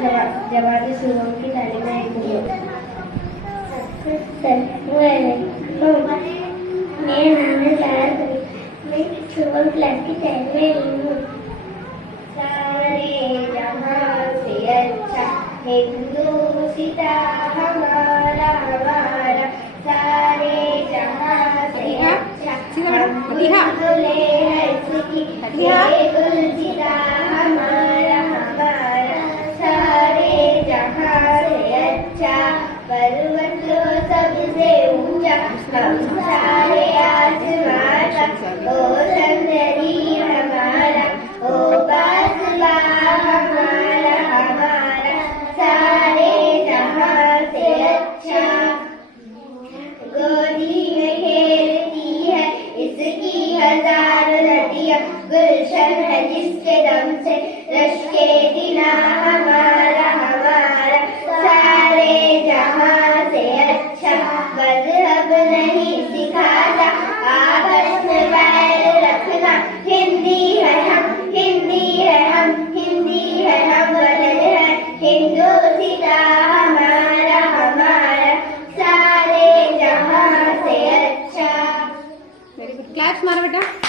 जवाबी शुभम की तालीम मेरा नाम है सारा, मैं शुभम क्लास की तालीम में हूँ। सारे जहाँ से अच्छा हिंदुस्ता हमारा हमारा, सारे जहाँ से अच्छा हम बोले हैं इसकी गुलजिदा हमारा हमारा, सारे जहाँ से अच्छा पर्वत सबसे ऊंचा हम सारे आसमां तक, ओ सुंदरी हमारा ओ बासबा हमारा हमारा, सारे जहाँ से अच्छा। गोदी में खेलती है इसकी हजारों नदियाँ, गुलशन है जिसके दम से रश्के दिना हमारा हमारा, सारे जहाँ से अच्छा मजहब नहीं सिखाता, आपस में बैर रखना, हिंदी है हम हिंदी है हम हिंदी है हम, वतन है हिंदुस्ता हमारा हमारा, सारे जहाँ से अच्छा। वेरी गुड, क्लैप्स मारो बेटा।